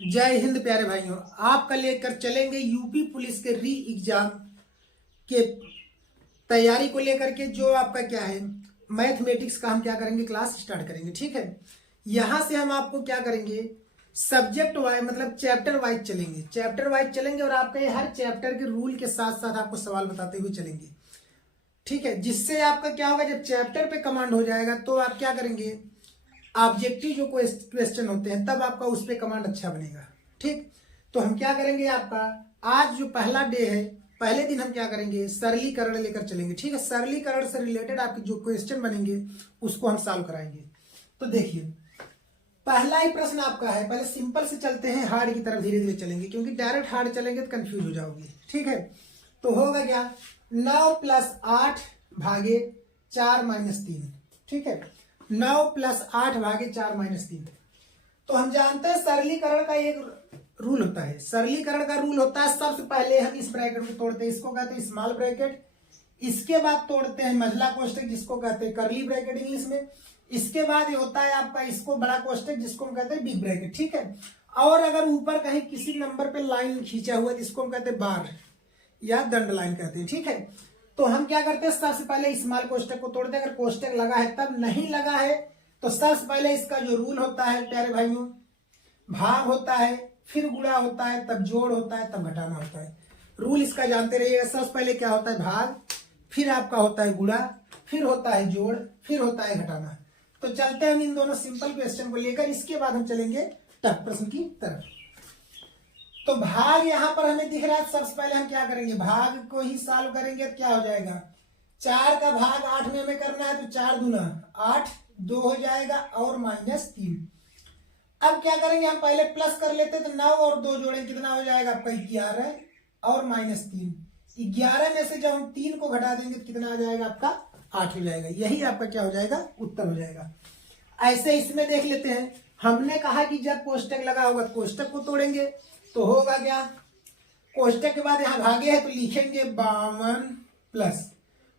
जय हिंद प्यारे भाइयों। आपका लेकर चलेंगे यूपी पुलिस के री एग्जाम के तैयारी को लेकर के। जो आपका क्या है मैथमेटिक्स का हम क्या करेंगे, क्लास स्टार्ट करेंगे। ठीक है, यहां से हम आपको क्या करेंगे, सब्जेक्ट वाइज मतलब चैप्टर वाइज चलेंगे। चैप्टर वाइज चलेंगे और आपके हर चैप्टर के रूल के साथ साथ आपको सवाल बताते हुए चलेंगे। ठीक है, जिससे आपका क्या होगा, जब चैप्टर पे कमांड हो जाएगा तो आप क्या करेंगे, ऑब्जेक्टिव जो क्वेश्चन होते हैं तब आपका उस पर कमांड अच्छा बनेगा। ठीक, तो हम क्या करेंगे, आपका आज जो पहला डे है, पहले दिन हम क्या करेंगे, सरलीकरण लेकर चलेंगे। ठीक है, सरलीकरण से रिलेटेड आपके जो क्वेश्चन बनेंगे उसको हम सॉल्व कराएंगे। तो देखिए, पहला ही प्रश्न आपका है, पहले सिंपल से चलते हैं, हार्ड की तरफ धीरे धीरे चलेंगे, क्योंकि डायरेक्ट हार्ड चलेंगे तो कंफ्यूज हो जाओगे। ठीक है, तो होगा क्या, 9 + 8 भागे 4 - 3। ठीक है, 9 + 8 भागे 4 - 3। तो हम जानते हैं सरलीकरण का एक रूल होता है। सरलीकरण का रूल होता है, सबसे पहले हम इस ब्रैकेट को तोड़ते हैं, इसको कहते हैं स्मॉल ब्रैकेट। इसके बाद तोड़ते हैं मझला कोष्टक, जिसको कहते हैं करली ब्रैकेट इंग्लिश में। इसके बाद ये होता है आपका इसको बड़ा कोष्टक, जिसको हम कहते हैं बिग ब्रैकेट। ठीक है, और अगर ऊपर कहीं किसी नंबर पे लाइन खींचा हुआ है जिसको हम कहते हैं बार या दंड लाइन कहते हैं। ठीक है, तो हम क्या करते हैं, सबसे पहले स्मॉल कोष्टक को तोड़ते हैं। अगर कोष्टक लगा है तब, नहीं लगा है तो सबसे पहले इसका जो रूल होता है प्यारे भाइयों, भाग होता है, फिर गुणा होता है, तब जोड़ होता है, तब घटाना होता है। रूल इसका जानते रहिएगा। सबसे पहले क्या होता है, भाग, फिर आपका होता है गुणा, फिर होता है जोड़, फिर होता है घटाना। तो चलते हैं हम इन दोनों सिंपल क्वेश्चन को लेकर, इसके बाद हम चलेंगे टफ प्रश्न की तरफ। तो भाग यहां पर हमें दिख रहा है, सबसे पहले हम क्या करेंगे, भाग को ही सॉल्व करेंगे। तो क्या हो जाएगा, 4 का भाग 8 में हमें करना है, तो 4 दूना 8, 2 हो जाएगा और -3। अब क्या करेंगे, हम पहले प्लस कर लेते, तो 9 और 2 जोड़ेंगे, कितना हो जाएगा आपका 11 और -3। 11 में से जब हम 3 को घटा देंगे तो कितना आ जाएगा आपका 8 हो जाएगा। यही आपका क्या हो जाएगा, उत्तर हो जाएगा। ऐसे इसमें देख लेते हैं, हमने कहा कि जब कोष्टक लगा होगा तो कोष्टक को तोड़ेंगे। तो होगा क्या, कोष्टक के बाद यहां भागे है तो लिखेंगे 52 +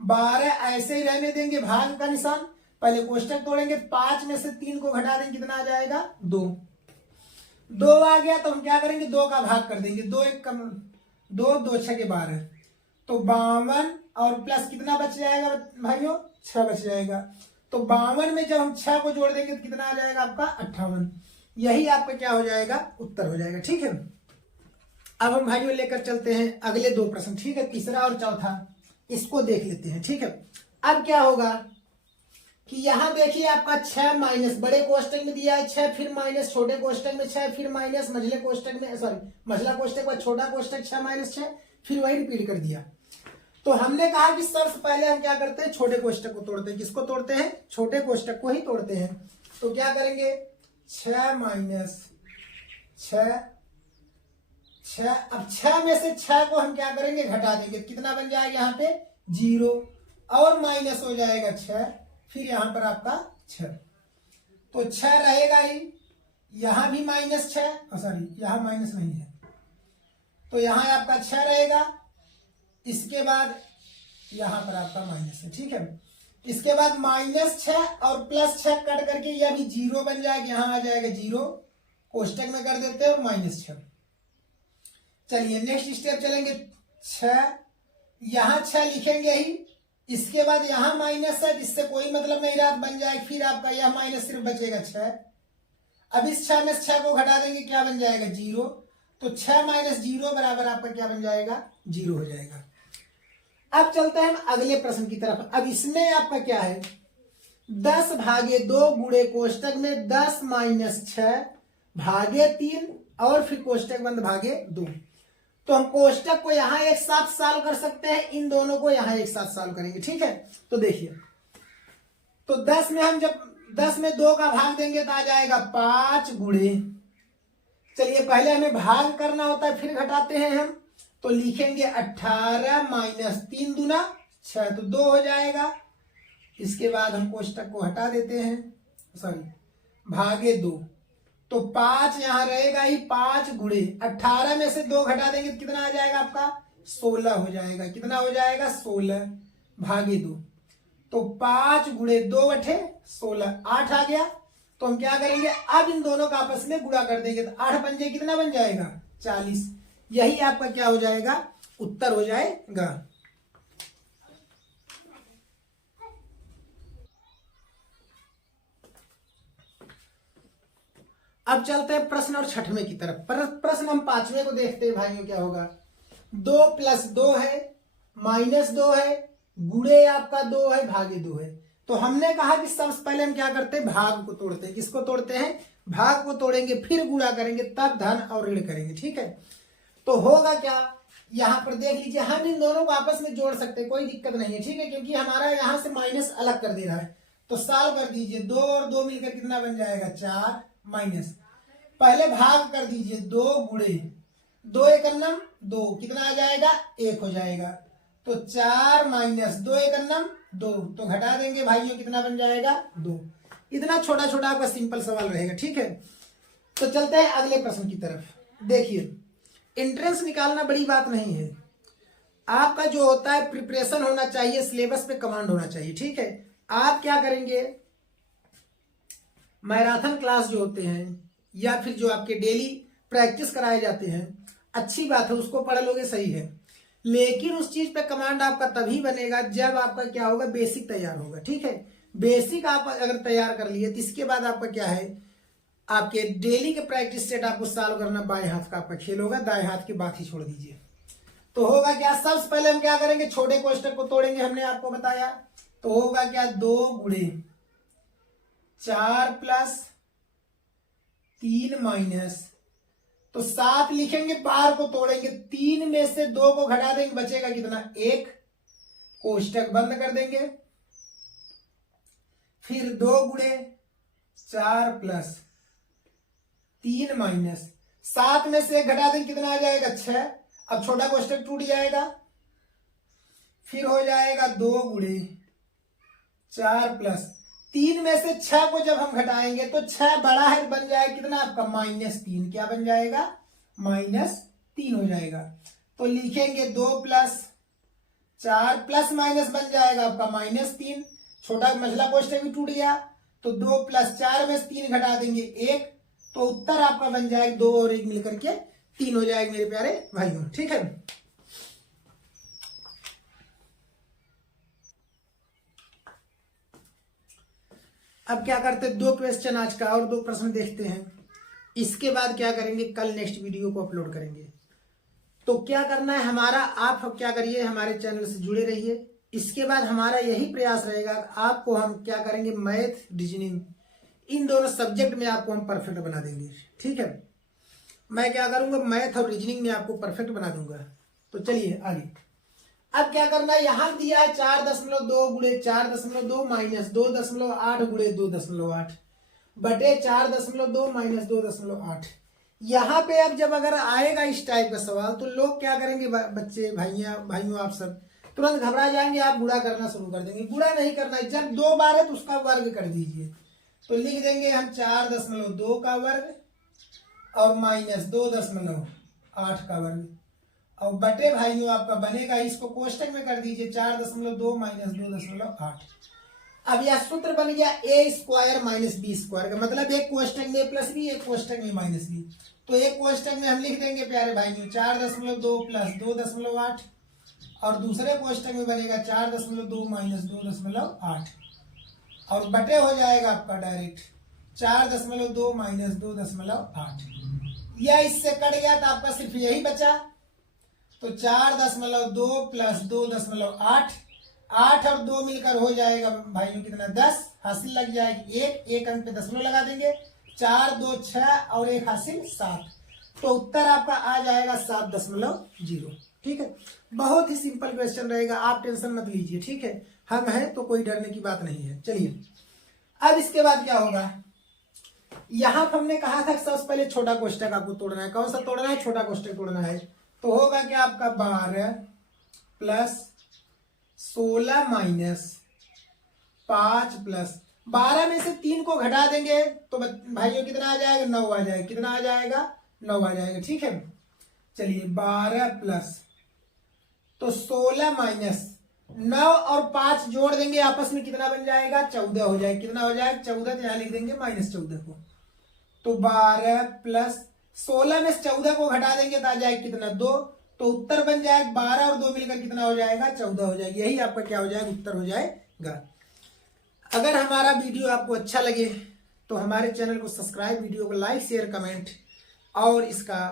12, ऐसे ही रहने देंगे भाग का निशान। पहले कोष्टक तोड़ेंगे, 5 में से 3 को घटा देंगे, कितना आ जाएगा 2। 2 आ गया तो हम क्या करेंगे, 2 का भाग कर देंगे, 2 1 कम 2, 2 6 के 12, तो 52 और प्लस कितना बच जाएगा भाइयों, 6 बच जाएगा। तो 52 में जब हम 6 को जोड़ देंगे तो कितना आ जाएगा आपका 58। यही आपका क्या हो जाएगा, उत्तर हो जाएगा। ठीक है, अब हम भाइयों लेकर चलते हैं अगले 2 प्रश्न। ठीक है, तीसरा और चौथा इसको देख लेते हैं। ठीक है, अब क्या होगा कि यहां देखिए आपका 6 माइनस बड़े कोष्टक में दिया है 6, फिर माइनस छोटे कोष्टक में 6, फिर माइनस मझले कोष्टक में, सॉरी मझला कोष्टक में छोटा कोष्टक 6 - 6, फिर वही रिपीट कर दिया। तो हमने कहा कि सबसे पहले हम क्या करते हैं, छोटे कोष्टक को तोड़ते हैं। किसको तोड़ते हैं, छोटे कोष्टक को ही तोड़ते हैं। तो क्या करेंगे, 6 - 6, अब 6 में से 6 को हम क्या करेंगे, घटा देंगे, कितना बन जाएगा यहाँ पे 0 और माइनस हो जाएगा 6, फिर यहां पर आपका 6, तो 6 रहेगा ही, यहां भी -6, सॉरी यहां माइनस नहीं है, तो यहां आपका 6 रहेगा। इसके बाद यहां पर आपका माइनस है। ठीक है, इसके बाद -6 और +6 कट करके यह भी 0 बन जाएगा, यहां आ जाएगा 0, कोष्टक में कर देते हैं और -6। चलिए नेक्स्ट स्टेप चलेंगे, 6 यहां 6 लिखेंगे ही, इसके बाद यहां माइनस है जिससे कोई मतलब नहीं रहा, बन जाएगा, फिर आपका यह माइनस सिर्फ बचेगा 6। अब इस 6 में से 6 को घटा देंगे, क्या बन जाएगा 0, तो 6 - 0 बराबर आपका क्या बन जाएगा 0 हो जाएगा। अब चलते हैं हम अगले प्रश्न की तरफ। अब इसमें आपका क्या है, 10 भागे 2 गुणे कोष्टक में 10 - 6 भागे 3 और फिर कोष्टक बंद भागे 2। तो हम कोष्टक को यहां एक साथ सॉल्व कर सकते हैं, इन दोनों को यहां एक साथ सॉल्व करेंगे। ठीक है, तो देखिए, तो 10 में हम जब 10 में 2 का भाग देंगे तो आ जाएगा 5 गुणे, चलिए पहले हमें भाग करना होता है फिर घटाते हैं हम, तो लिखेंगे 18 - 3 दूना 6, तो 2 हो जाएगा। इसके बाद हम कोष्टक को हटा देते हैं, सॉरी भागे 2, तो 5 यहां रहेगा ही, 5 गुणे 18 में से 2 घटा देंगे तो कितना आ जाएगा आपका 16 हो जाएगा। कितना हो जाएगा 16 भागे 2, तो 5 गुणे 2 = 16, 8 आ गया। तो हम क्या करेंगे, अब इन दोनों का आपस में गुणा कर देंगे, तो 8 पंजे कितना बन जाएगा, 40। यही आपका क्या हो जाएगा, उत्तर हो जाएगा। अब चलते हैं प्रश्न और छठवें की तरफ। प्रश्न हम पांचवें को देखते हैं भाइयों, क्या होगा, 2 + 2 है, -2 है, गुणे आपका 2 है, भागे 2 है। तो हमने कहा कि सबसे पहले हम क्या करते हैं, भाग को तोड़ते हैं। किसको तोड़ते हैं, भाग को तोड़ेंगे, फिर गुणा करेंगे, तब धन और ऋण करेंगे। ठीक है, तो होगा क्या, यहां पर देख लीजिए, हम इन दोनों को आपस में जोड़ सकते हैं, कोई दिक्कत नहीं है। ठीक है, क्योंकि हमारा यहां से माइनस अलग कर दे रहा है। तो साल कर दीजिए, 2 और 2 मिलकर कितना बन जाएगा, 4, माइनस, पहले भाग कर दीजिए, 2 गुणे 2 एकन्नम 2, कितना आ जाएगा, 1 हो जाएगा। तो 4 माइनस 2 एकन्नम 2, तो घटा देंगे भाइयों, कितना बन जाएगा, 2। इतना छोटा छोटा आपका सिंपल सवाल रहेगा। ठीक है, तो चलते हैं अगले प्रश्न की तरफ। देखिए, एंट्रेंस निकालना बड़ी बात नहीं है, आपका जो होता है प्रिपरेशन होना चाहिए, सिलेबस पे कमांड होना चाहिए। ठीक है, आप क्या करेंगे, मैराथन क्लास जो होते हैं या फिर जो आपके डेली प्रैक्टिस कराए जाते हैं, अच्छी बात है, उसको पढ़ लोगे, सही है, लेकिन उस चीज पे कमांड आपका तभी बनेगा जब आपका क्या होगा, बेसिक तैयार होगा। ठीक है, बेसिक आप अगर तैयार कर लिए तो इसके बाद आपका क्या है, आपके डेली के प्रैक्टिस सेट आपको सॉल्व करना, बाएं हाथ का आपका खेल होगा, दाएं हाथ की बात ही छोड़ दीजिए। तो होगा क्या, सबसे पहले हम क्या करेंगे, छोटे कोष्टक को तोड़ेंगे, हमने आपको बताया। तो होगा क्या, 2 गुणे 4 + 3 माइनस, तो 7 लिखेंगे, बाहर को तोड़ेंगे, 3 में से 2 को घटा देंगे, बचेगा कितना, 1, कोष्टक बंद कर देंगे। फिर 2 गुणे 4 + 3 माइनस, 7 में से 1 घटा देंगे, कितना आ जाएगा, 6। अब छोटा कोष्टक टूट जाएगा। फिर हो जाएगा 2 गुणे 4 + 3 में से 6 को जब हम घटाएंगे तो 6 बड़ा है, बन जाएगा कितना आपका, -3। क्या बन जाएगा, -3 हो जाएगा। तो लिखेंगे 2 + 4 प्लस माइनस बन जाएगा आपका -3, छोटा मझला कोष्टक भी टूट गया। तो 2 + 4 में से 3 घटा देंगे 1, तो उत्तर आपका बन जाएगा 2 और 1 मिलकर के 3 हो जाएगा मेरे प्यारे भाइयों। ठीक है, अब क्या करते हैं, 2 क्वेश्चन आज का और 2 प्रश्न देखते हैं, इसके बाद क्या करेंगे, कल नेक्स्ट वीडियो को अपलोड करेंगे। तो क्या करना है हमारा, आप क्या करिए, हमारे चैनल से जुड़े रहिए। इसके बाद हमारा यही प्रयास रहेगा, आपको हम क्या करेंगे, मैथ, रीजनिंग, इन दोनों सब्जेक्ट में आपको हम परफेक्ट बना देंगे। ठीक है, मैं क्या करूंगा, मैथ और रीजनिंग में आपको परफेक्ट बना दूंगा। तो चलिए आगे, अब क्या करना है, यहां दिया है 4.2 गुणे 4.2 माइनस 2.8 गुणे 2.8 बटे 4.2 माइनस 2.8। यहां पे अब जब अगर आएगा इस टाइप का सवाल, तो लोग क्या करेंगे, बच्चे भाइयों आप सब तुरंत घबरा जाएंगे, आप गुणा करना शुरू कर देंगे। गुणा नहीं करना है, जब 2 बार है तो उसका वर्ग कर दीजिए। तो लिख देंगे हम 4.2 का वर्ग और -2.8 का वर्ग, और बटे भाइयों आपका बनेगा, इसको कोष्टक में कर दीजिए, 4.2 माइनस 2.8। अब यह सूत्र बन गया a² - b² का मतलब एक कोष्टक में +b, एक कोष्टक में -b। तो एक कोष्टक में हम लिख देंगे प्यारे भाइयों 4.2 + 2.8, और दूसरे कोष्टक में बनेगा 4.2 माइनस 2.8, और बटे हो जाएगा आपका डायरेक्ट 4.2 माइनस 2.8। यह इससे कट गया तो आपका सिर्फ यही बचा। तो 4.2 + 2.8, 8 और 2 मिलकर हो जाएगा भाइयों कितना, 10। हासिल लग जाएगी 1 अंक पे दशमलव लगा देंगे, 4 2 6 और 1 हासिल 7। तो उत्तर आपका आ जाएगा 7.0। ठीक है, बहुत ही सिंपल क्वेश्चन रहेगा, आप टेंशन मत लीजिए। ठीक है, हम हैं तो कोई डरने की बात नहीं है। चलिए, अब इसके बाद क्या होगा, यहां पर हमने कहा था सबसे पहले छोटा कोष्टक आपको तोड़ना है। कौन सा तोड़ना है, छोटा कोष्टक तोड़ना है। तो होगा क्या आपका 12 + 16 माइनस 5 + 12 में से 3 को घटा देंगे तो भाइयों कितना आ जाएगा, 9 आ जाएगा। कितना आ जाएगा, 9 आ जाएगा। ठीक है, चलिए 12 + तो 16 माइनस 9 और 5 जोड़ देंगे आपस में कितना बन जाएगा, 14 हो जाएगा। कितना हो जाएगा, 14। तो यहां लिख देंगे -14 को। तो 12 प्लस 16 में से 14 को घटा देंगे तो आ जाएगा कितना, 2। तो उत्तर बन जाएगा 12 और 2 मिलकर कितना हो जाएगा, 14 हो जाएगा। यही आपका क्या हो जाएगा, उत्तर हो जाएगा। अगर हमारा वीडियो आपको अच्छा लगे तो हमारे चैनल को सब्सक्राइब, वीडियो को लाइक, शेयर, कमेंट और इसका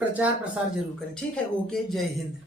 प्रचार प्रसार जरूर करें। ठीक है, ओके, जय हिंद।